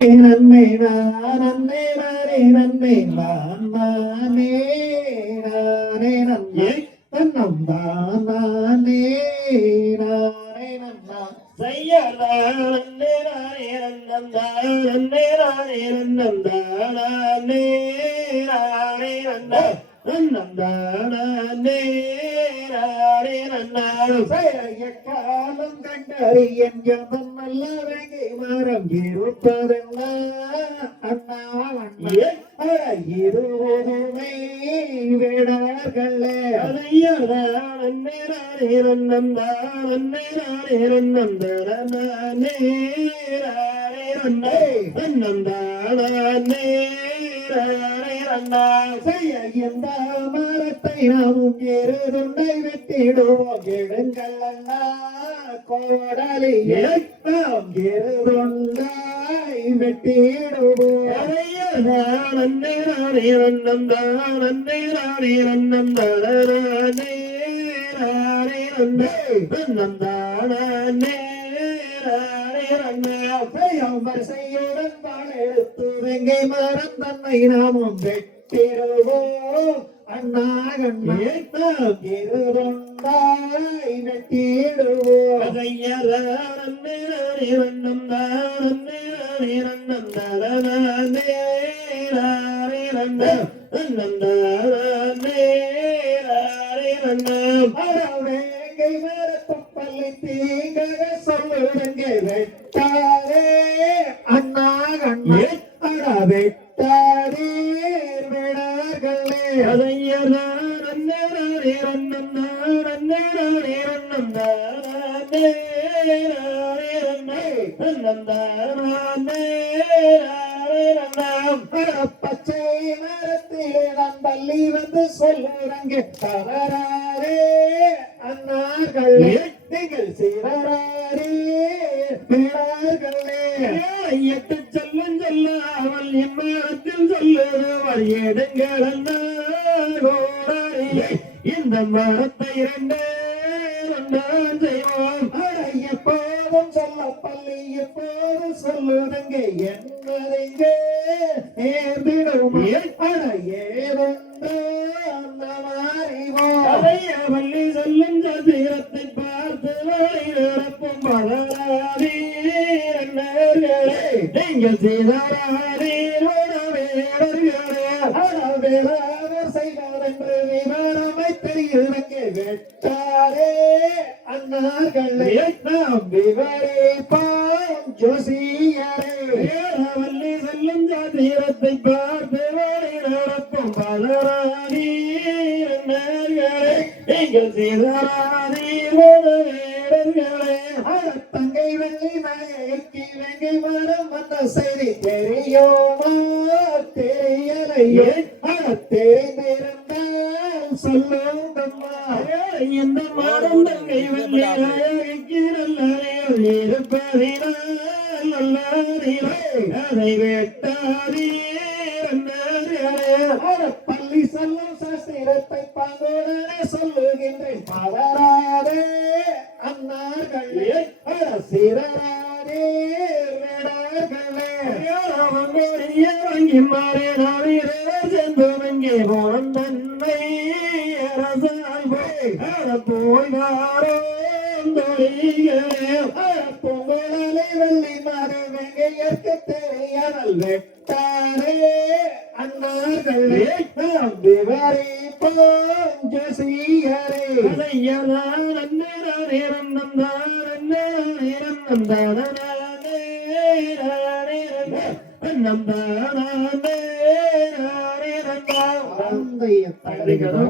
நன்மை நன்மை நானே நன்மை நானே நானே நன்மை. நன்னம் நானே நானே நன்னா செய்யலா நன்னே நானே நன்னந்தா நன்னே நானே நன்னந்தா நானே நானே நன்னா காலம் கண்டறியன் எவன் நல்ல வேங்கை மரம் இருப்பதென்ன அண்ணா இருவருமே விடார்களே. அதையடா நன்னே நானே நன்னந்தா செய்ய இந்த மரத்தை நாம் எருதுண்டை வெட்டிடுவோம். எடுங்கள் அண்ணா கோடலியே நாம் எருதுண்டாய் வெட்டிடுவோம். அதையடா நன்னே பால் எடுத்து வெங்கை மரம் தன்னை நாமும் வெட்டிடுவோம் அண்ணா கண்ணே நாம் எருதுண்டாய் வெட்டிடுவோம் அதையடா நன்னே நானே நன்னந்தா நன்னே நானே நன்னந்தா நானே நானே நன்னா நன்னந்தா நானே நானே நன்னா வேங்கை மரத்தும் பள்ளி தீங்கக சொல்லுங்க வெட்டாரே அண்ணா. கண்ணே அட வெட்டாரே விடார்களே அதையடா நன்னே நானே நன்னந்தா நன்னே நானே நன்னந்தா நானே நானே நன்னே நன்னந்தா நானே நானே நன்னா அட பச்சை மரத்திலே நான் பள்ளி வந்து சொல்லுறங்க தவறாரே அண்ணார்களே நீங்கள் சிவராரே விடார்களே எட்டு சொல்லும் சொல்லாமல் இம்மாத்தில் சொல்லுறவர் எடுங்கள் இந்த மரத்தை இரண்டே ரெண்டாம் செய்வோம். எப்போதும் சொல்ல பள்ளி எப்போதும் சொல்லுதங்க என்பதைங்க நேர்ந்திடும். அட அந்த மாறிவோம் அதைய சொல்லும் சதுரத்தை பார்த்து நிரப்பும் பலராதி பலராதீர்களே நீங்கள் செய்தாரீர்களே வேளாளர் வெட்டாரே அண்ணார்களே நாம் விவரிப்போம் ஜோசியரே. வள்ளி செல்லும் ஜாதீரத்தை பார்த்து வழி நடப்பும். பலராதீர்களே நீங்கள் செய்தாரீர்களே அட தங்கை வெள்ளி நாயகி வெங்கை மரம் வந்த செய்தி தெரியுமா? தெரியலையே. தெரிந்திருந்தால் சொல்லுங்கம்மா அதை வெட்டாதீர் பள்ளி சொல்லும் சாஸ்திரத்தை பாங்கோடனே சொல்லுகின்றேன் பவராதே அன்னார்களே சிறராதே மாறே நாவீரே சென்று வங்கே போனம் தன்னை போய் வாரோ பொங்கலை வெள்ளி மாறு வெங்கையற்கு தேவையானல் வெட்டாரே அன்னார்களே நாம் விவரிப்போம் ஜோசியரே நம் ஆந்தைய தகடுகளோ